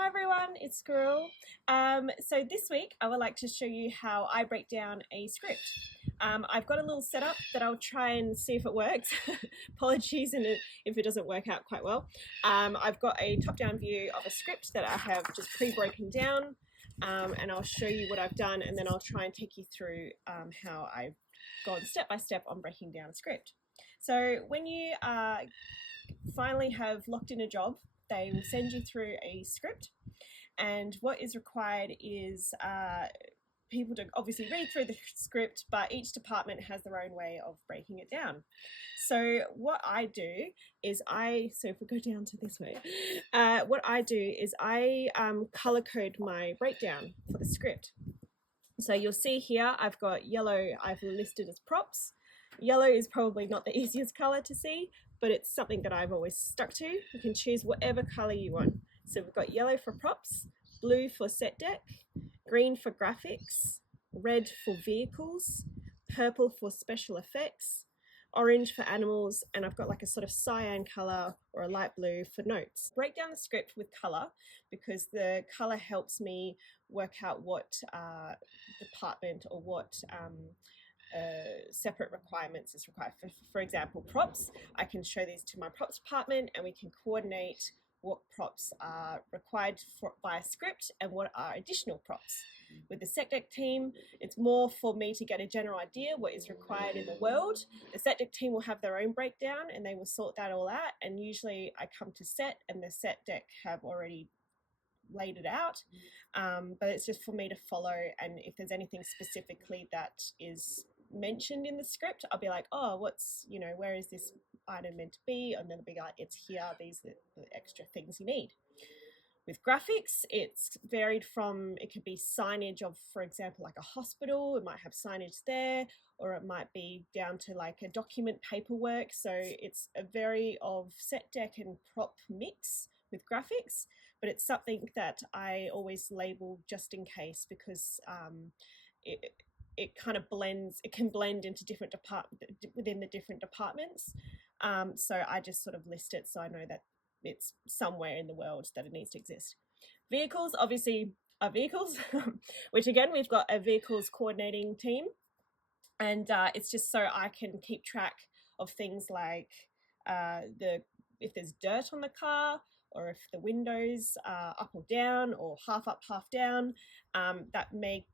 Hi everyone, it's Squirrel. So this week I would like to show you how I break down a script. I've got a little setup that I'll try and see if it works. Apologies if it doesn't work out quite well. I've got a top-down view of a script that I have just pre-broken down, and I'll show you what I've done, and then I'll try and take you through how I've gone step by step on breaking down a script. So when you finally have locked in a job, they will send you through a script, and what is required is people to obviously read through the script, but each department has their own way of breaking it down. So what I do is so if we go down to this way, what I do is I color code my breakdown for the script. So you'll see here I've got yellow, I've listed as props. Yellow is probably not the easiest color to see, but it's something that I've always stuck to. You can choose whatever color you want. So we've got yellow for props, blue for set deck, green for graphics, red for vehicles, purple for special effects, orange for animals, and I've got like a sort of cyan color or a light blue for notes. Break down the script with color because the color helps me work out what department or what separate requirements is required. For example, props, I can show these to my props department and we can coordinate what props are required by a script and what are additional props. With the set deck team, it's more for me to get a general idea what is required in the world. The set deck team will have their own breakdown and they will sort that all out, and usually I come to set and the set deck have already laid it out, but it's just for me to follow, and if there's anything specifically that is mentioned in the script, I'll be like, oh, where is this item meant to be? And then it'll be like, it's here, these are the extra things you need. With graphics, it's varied from, it could be signage of, for example, like a hospital, it might have signage there, or it might be down to like a document paperwork. So it's a very of set deck and prop mix with graphics, but it's something that I always label just in case, because it kind of blends, it can blend into different within the different departments. So I just sort of list it so I know that it's somewhere in the world that it needs to exist. Vehicles obviously are vehicles, which again, we've got a vehicles coordinating team, and it's just so I can keep track of things like if there's dirt on the car, or if the windows are up or down, or half up, half down, that may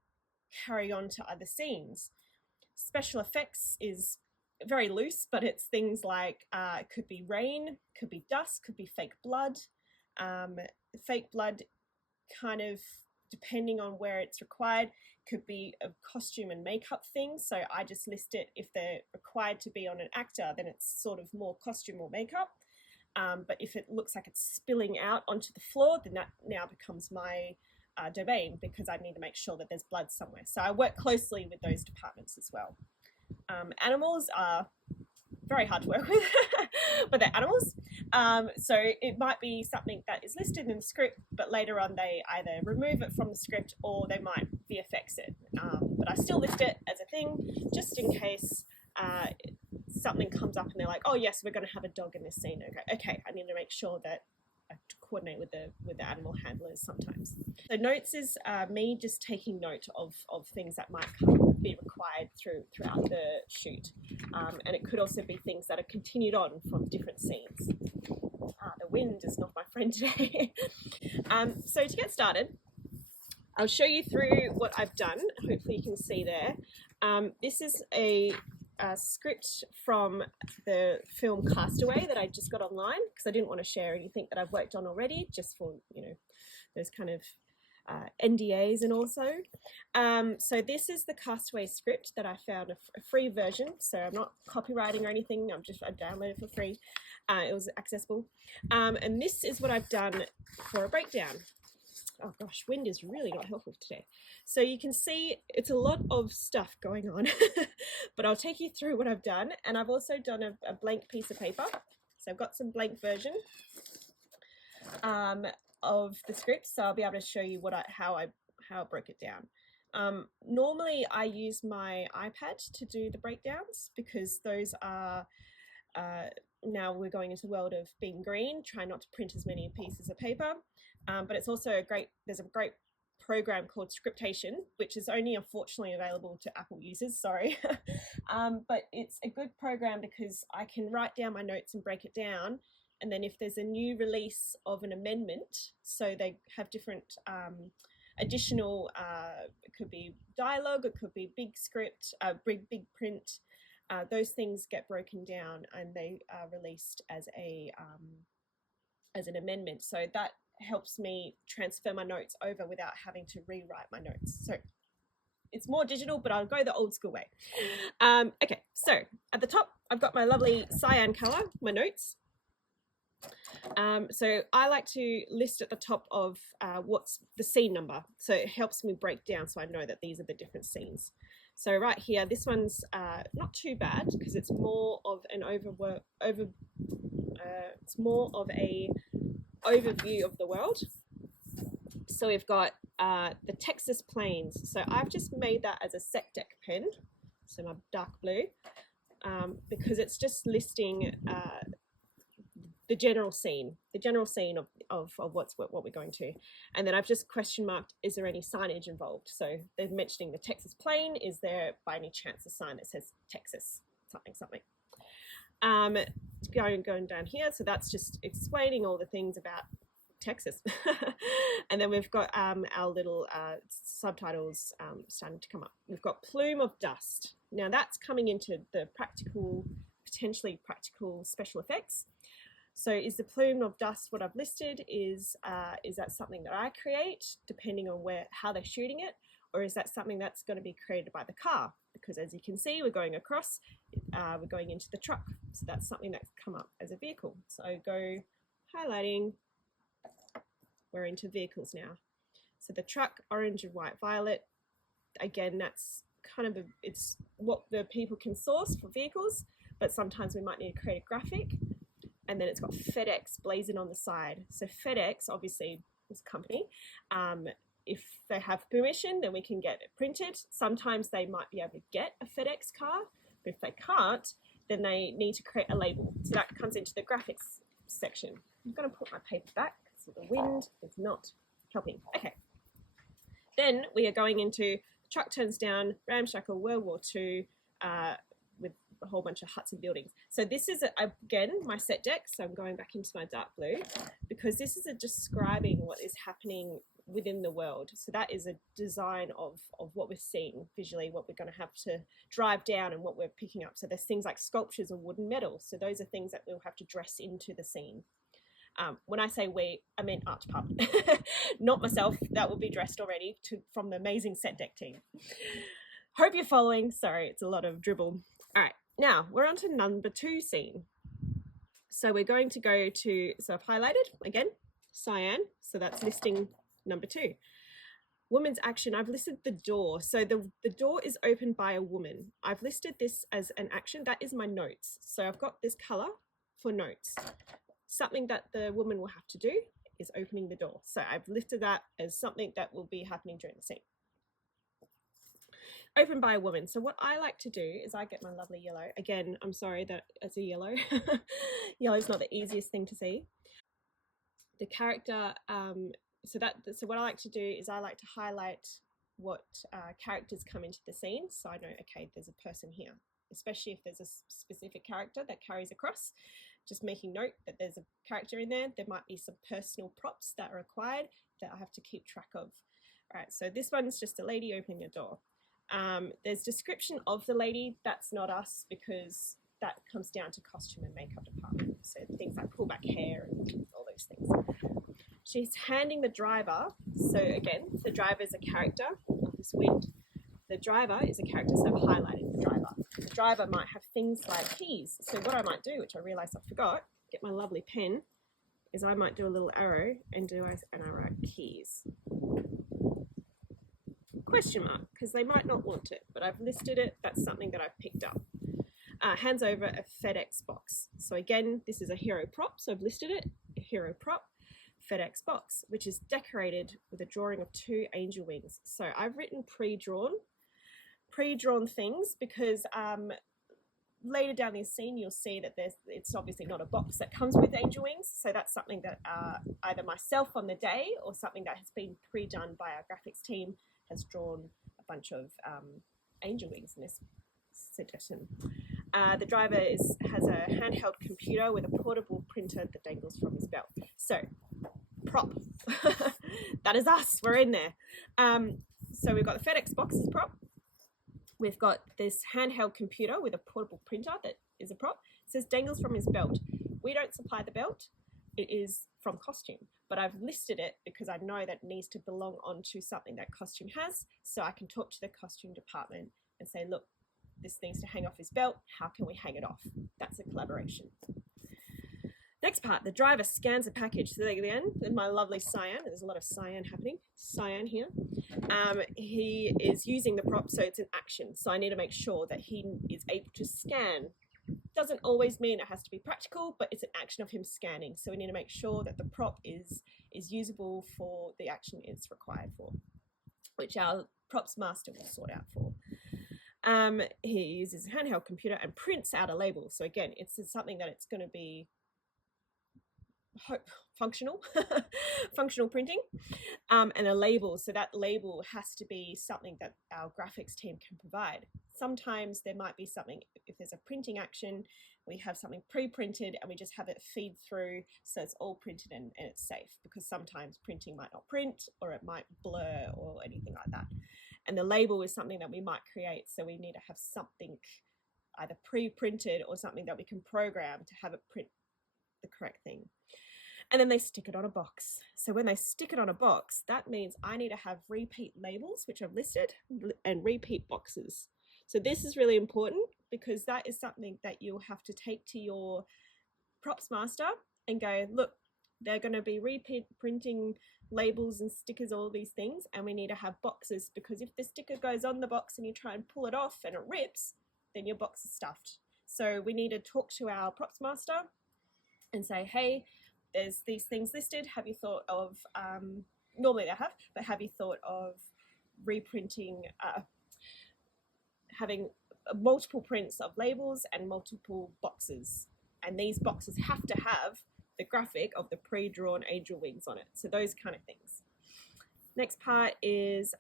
carry on to other scenes. Special effects is very loose, but it's things like it could be rain, could be dust, could be fake blood. Fake blood, kind of depending on where it's required, could be a costume and makeup thing. So I just list it. If they're required to be on an actor, then it's sort of more costume or makeup. But if it looks like it's spilling out onto the floor, then that now becomes my domain, because I need to make sure that there's blood somewhere. So I work closely with those departments as well. Animals are very hard to work with, but they're animals. So it might be something that is listed in the script, but later on they either remove it from the script or they might VFX it. But I still list it as a thing, just in case something comes up and they're like, oh yes, we're going to have a dog in this scene. Okay, I need to make sure that I coordinate with the animal handlers sometimes. So notes is me just taking note of things that might be required throughout the shoot, and it could also be things that are continued on from different scenes. The wind is not my friend today. So to get started, I'll show you through what I've done. Hopefully you can see there. This is a script from the film Castaway that I just got online, because I didn't want to share anything that I've worked on already, just for those kind of NDAs and also. So this is the Castaway script that I found a free version, so I'm not copywriting or anything, I downloaded it for free. It was accessible, and this is what I've done for a breakdown. Oh gosh, wind is really not helpful today. So you can see it's a lot of stuff going on, but I'll take you through what I've done. And I've also done a blank piece of paper. So I've got some blank version of the script, so I'll be able to show you how I broke it down. Normally I use my iPad to do the breakdowns, because those are now we're going into the world of being green, try not to print as many pieces of paper. but it's also there's a great program called Scriptation, which is only unfortunately available to Apple users, sorry. But it's a good program because I can write down my notes and break it down. And then if there's a new release of an amendment, so they have different additional, it could be dialogue, it could be big script, big print, those things get broken down and they are released as an amendment. So that helps me transfer my notes over without having to rewrite my notes. So it's more digital, but I'll go the old school way. Okay, so at the top, I've got my lovely cyan color, my notes. So I like to list at the top of what's the scene number. So it helps me break down so I know that these are the different scenes. So right here, this one's not too bad because it's more of an it's more of a overview of the world. So we've got the Texas Plains. So I've just made that as a set deck pen, so my dark blue, because it's just listing the general scene of what we're going to. And then I've just question marked, is there any signage involved? So they're mentioning the Texas Plain. Is there by any chance a sign that says Texas something? Going down here, so that's just explaining all the things about Texas. And then we've got our little subtitles starting to come up. We've got plume of dust. Now that's coming into the potentially practical special effects. So is the plume of dust what I've listed? Is that something that I create depending on how they're shooting it? Or is that something that's going to be created by the car? Because as you can see, we're going across, we're going into the truck. So that's something that's come up as a vehicle. So I go highlighting, we're into vehicles now. So the truck, orange and white, violet. Again, that's kind of it's what the people can source for vehicles, but sometimes we might need to create a graphic. And then it's got FedEx blazing on the side. So FedEx, obviously, is a company. If they have permission, then we can get it printed. Sometimes they might be able to get a FedEx car, but if they can't, then they need to create a label. So that comes into the graphics section. I'm going to put my paper back so the wind is not helping. Okay. Then we are going into truck turns down, ramshackle, World War II, with a whole bunch of huts and buildings. So this is, again, my set deck. So I'm going back into my dark blue because this is describing what is happening within the world. So that is a design of what we're seeing visually, what we're going to have to drive down and what we're picking up. So there's things like sculptures of wood and metal. So those are things that we'll have to dress into the scene. When I say we, I mean art department, not myself. That will be dressed already from the amazing set deck team. Hope you're following. Sorry, it's a lot of dribble. All right, now we're on to number 2 scene. So we're going to go to, so I've highlighted, again, cyan. So that's listing number 2. Woman's action, I've listed the door. So the door is opened by a woman. I've listed this as an action. That is my notes. So I've got this color for notes. Something that the woman will have to do is opening the door. So I've listed that as something that will be happening during the scene. Opened by a woman. So what I like to do is I get my lovely yellow. Again, I'm sorry that it's a yellow. Yellow is not the easiest thing to see. The character, so what I like to do is I like to highlight what characters come into the scene. So I know, okay, there's a person here, especially if there's a specific character that carries across. Just making note that there's a character in there. There might be some personal props that are required that I have to keep track of. All right, so this one's just a lady opening a door. There's description of the lady. That's not us because that comes down to costume and makeup department. So things like pullback hair and all those things. She's handing the driver. So again, the driver is a character of this wind. The driver is a character, so I've highlighted the driver. The driver might have things like keys. So what I might do, which I realised I forgot, get my lovely pen, is I might do a little arrow and I write keys. Question mark, because they might not want it, but I've listed it. That's something that I've picked up. Hands over a FedEx box. So again, this is a hero prop, so I've listed it, a hero prop. FedEx box, which is decorated with a drawing of 2 angel wings. So I've written pre-drawn things because later down the scene, you'll see that it's obviously not a box that comes with angel wings. So that's something that either myself on the day or something that has been pre-done by our graphics team has drawn a bunch of angel wings in this suggestion. The driver has a handheld computer with a portable printer that dangles from his belt. So, prop. That is us. We're in there. So we've got the FedEx boxes prop. We've got this handheld computer with a portable printer that is a prop. It says dangles from his belt. We don't supply the belt. It is from costume, but I've listed it because I know that it needs to belong onto something that costume has. So I can talk to the costume department and say, look, this needs to hang off his belt. How can we hang it off? That's a collaboration. Next part, the driver scans the package. So again, with my lovely Cyan, there's a lot of Cyan happening. Cyan here. He is using the prop, so it's an action. So I need to make sure that he is able to scan. Doesn't always mean it has to be practical, but it's an action of him scanning. So we need to make sure that the prop is usable for the action it's required for, which our props master will sort out for. He uses a handheld computer and prints out a label. So again, it's something that it's going to be functional printing, and a label. So that label has to be something that our graphics team can provide. Sometimes there might be something, if there's a printing action, we have something pre-printed and we just have it feed through so it's all printed and it's safe, because sometimes printing might not print or it might blur or anything like that. And the label is something that we might create, so we need to have something either pre-printed or something that we can program to have it print the correct thing. And then they stick it on a box. So when they stick it on a box, that means I need to have repeat labels, which I've listed, and repeat boxes. So this is really important because that is something that you'll have to take to your props master and go, look, they're going to be repeat printing labels and stickers, all these things, and we need to have boxes, because if the sticker goes on the box and you try and pull it off and it rips, then your box is stuffed. So we need to talk to our props master and say, hey, there's these things listed. Have you thought of, normally they have, but have you thought of reprinting, having multiple prints of labels and multiple boxes? And these boxes have to have the graphic of the pre-drawn angel wings on it. So those kind of things. Next part is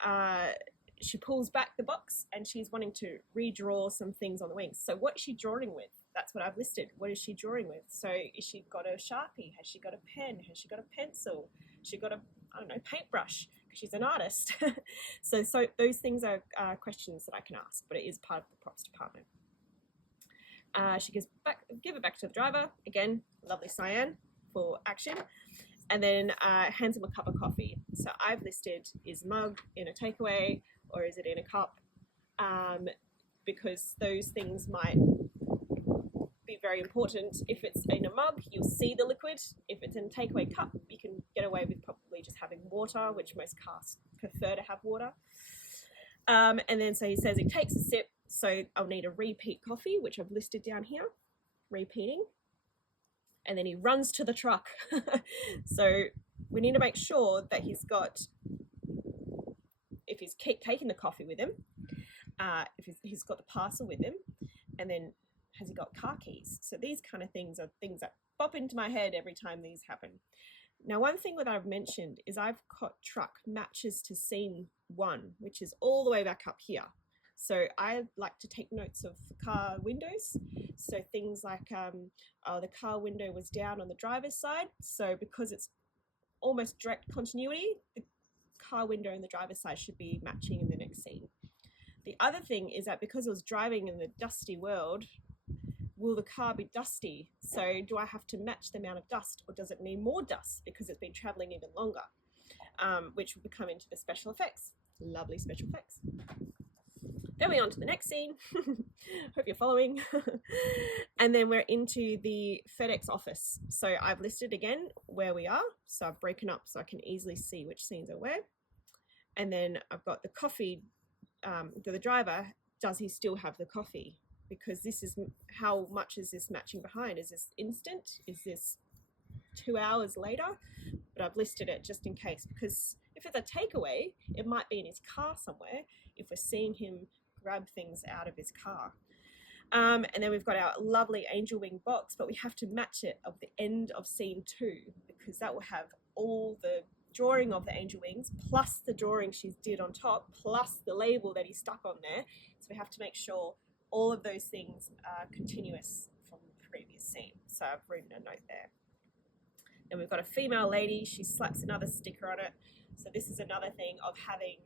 she pulls back the box and she's wanting to redraw some things on the wings. So what is she drawing with? That's what I've listed. What is she drawing with? So is she got a Sharpie? Has she got a pen? Has she got a pencil? Has she got a, I don't know, paintbrush? Because she's an artist. so those things are questions that I can ask, but it is part of the props department. She give it back to the driver. Again, lovely Cyan for action. And then hands him a cup of coffee. So I've listed, is mug in a takeaway or is it in a cup? Because those things might be very important. If it's in a mug, you'll see the liquid. If it's in a takeaway cup, you can get away with probably just having water, which most casts prefer to have water. And then so he says he takes a sip. So I'll need a repeat coffee, which I've listed down here, repeating. And then he runs to the truck. So we need to make sure that he's got, if he's taking the coffee with him, if he's got the parcel with him, and then has he got car keys? So these kind of things are things that pop into my head every time these happen. Now, one thing that I've mentioned is I've got truck matches to scene 1, which is all the way back up here. So I like to take notes of car windows. So things like, the car window was down on the driver's side. So because it's almost direct continuity, the car window and the driver's side should be matching in the next scene. The other thing is that because it was driving in the dusty world, will the car be dusty? So do I have to match the amount of dust, or does it need more dust because it's been traveling even longer? Which will come into the special effects. Lovely special effects. Then we're on to the next scene. Hope you're following. And then we're into the FedEx office. So I've listed again where we are. So I've broken up so I can easily see which scenes are where. And then I've got the coffee, the driver, does he still have the coffee? Because this is, how much is this matching behind? Is this instant? Is this 2 hours later? But I've listed it just in case, because if it's a takeaway, it might be in his car somewhere if we're seeing him grab things out of his car. And then we've got our lovely angel wing box, but we have to match it at the end of scene 2 because that will have all the drawing of the angel wings plus the drawing she did on top plus the label that he stuck on there. So we have to make sure all of those things are continuous from the previous scene. So I've written a note there. And we've got a female lady, she slaps another sticker on it. So this is another thing of having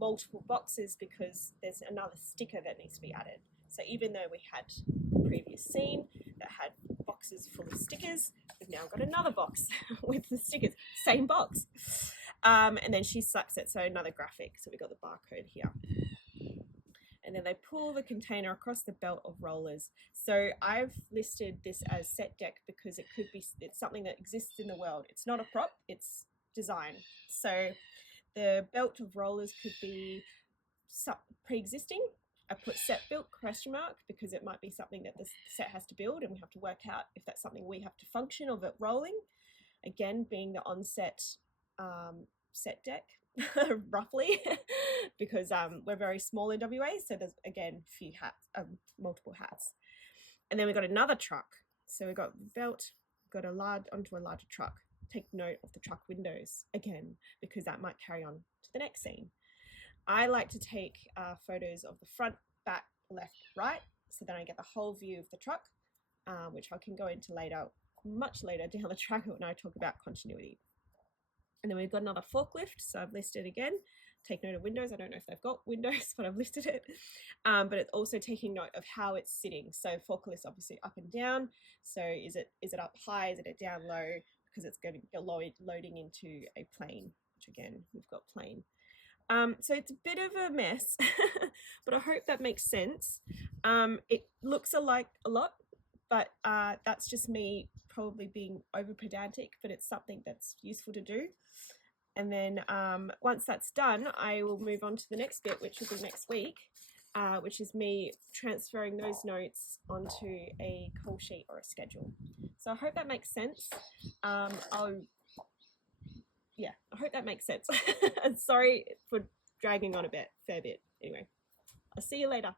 multiple boxes because there's another sticker that needs to be added. So even though we had the previous scene that had boxes full of stickers, we've now got another box with the stickers, same box. And then she slaps it, so another graphic. So we've got the barcode here. And then they pull the container across the belt of rollers. So I've listed this as set deck because it's something that exists in the world. It's not a prop, it's design. So the belt of rollers could be pre-existing. I put set built ? Because it might be something that the set has to build and we have to work out if that's something we have to function of it rolling. Again, being the on-set set deck, roughly, because we're very small in WA, so there's, again, few hats, multiple hats. And then we've got another truck. So we've got the belt, got onto a larger truck. Take note of the truck windows, again, because that might carry on to the next scene. I like to take photos of the front, back, left, right, so then I get the whole view of the truck, which I can go into later, much later down the track when I talk about continuity. And then we've got another forklift, so I've listed again. Take note of windows. I don't know if they've got windows, but I've listed it. But it's also taking note of how it's sitting. So forklift's obviously up and down. So is it up high? Is it down low? Because it's going to be loading into a plane, which again, we've got plane. So it's a bit of a mess, but I hope that makes sense. It looks alike a lot, but that's just me probably being over pedantic, but it's something that's useful to do. And then once that's done, I will move on to the next bit, which will be next week, which is me transferring those notes onto a call sheet or a schedule. So I hope that makes sense. I hope that makes sense. Sorry for dragging on a fair bit. Anyway, I'll see you later.